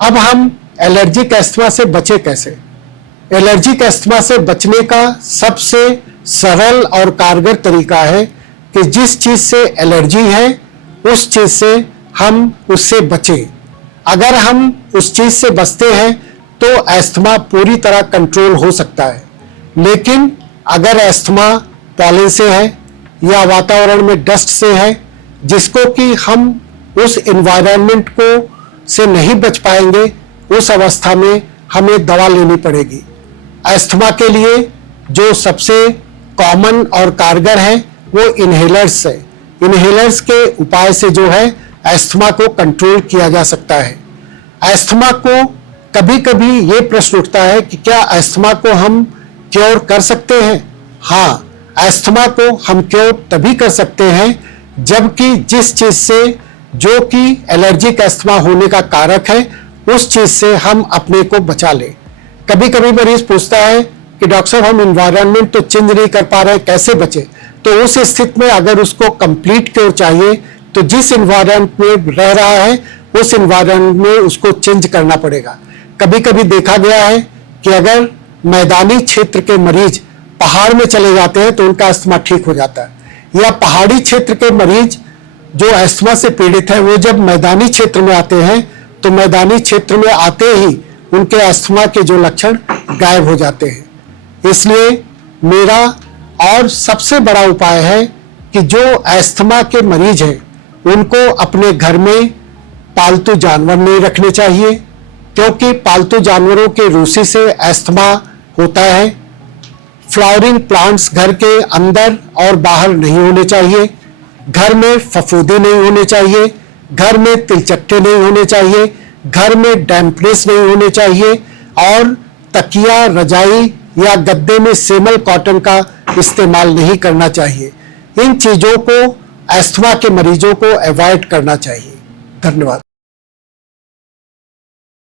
अब हम allergic asthma से बचे कैसे। एलर्जिक अस्थमा से बचने का सबसे सरल और कारगर तरीका है कि जिस चीज से एलर्जी है उस चीज से हम उससे बचें। अगर हम उस चीज से बचते हैं तो अस्थमा पूरी तरह कंट्रोल हो सकता है। लेकिन अगर अस्थमा पॉलन से है या वातावरण में डस्ट से है जिसको कि हम उस एनवायरनमेंट को से नहीं बच पाएंगे, उस अवस्था में हमें दवा लेनी पड़ेगी। अस्थमा के लिए जो सबसे कॉमन और कारगर है वो इनहेलर्स है। इनहेलर्स के उपाय से जो है अस्थमा को कंट्रोल किया जा सकता है। अस्थमा को कभी कभी ये प्रश्न उठता है कि क्या अस्थमा को हम क्योर कर सकते हैं। हाँ, अस्थमा को हम क्योर तभी कर सकते हैं जबकि जिस चीज से जो कि एलर्जिक अस्थमा होने का कारक है उस चीज से हम अपने को बचा लें। कभी कभी मरीज पूछता है कि डॉक्टर साहब हम एनवायरनमेंट तो चेंज नहीं कर पा रहे, कैसे बचे। तो उस स्थिति में अगर उसको कंप्लीट क्योर चाहिए तो जिस एनवायरनमेंट में रह रहा है उस एनवायरनमेंट में उसको चेंज करना पड़ेगा। कभी कभी देखा गया है कि अगर मैदानी क्षेत्र के मरीज पहाड़ में चले जाते हैं तो उनका अस्थमा ठीक हो जाता है, या पहाड़ी क्षेत्र के मरीज जो अस्थमा से पीड़ित है वो जब मैदानी क्षेत्र में आते हैं तो मैदानी क्षेत्र में आते ही उनके अस्थमा के जो लक्षण गायब हो जाते हैं। इसलिए मेरा और सबसे बड़ा उपाय है कि जो अस्थमा के मरीज हैं उनको अपने घर में पालतू जानवर नहीं रखने चाहिए, क्योंकि पालतू जानवरों के रूसी से अस्थमा होता है। फ्लावरिंग प्लांट्स घर के अंदर और बाहर नहीं होने चाहिए। घर में फफूंदी नहीं होने चाहिए। घर में तिलचट्टे नहीं होने चाहिए। घर में डैम्पनेस नहीं होने चाहिए। और तकिया, रजाई या गद्दे में सेमल कॉटन का इस्तेमाल नहीं करना चाहिए। इन चीजों को अस्थमा के मरीजों को अवॉइड करना चाहिए। धन्यवाद।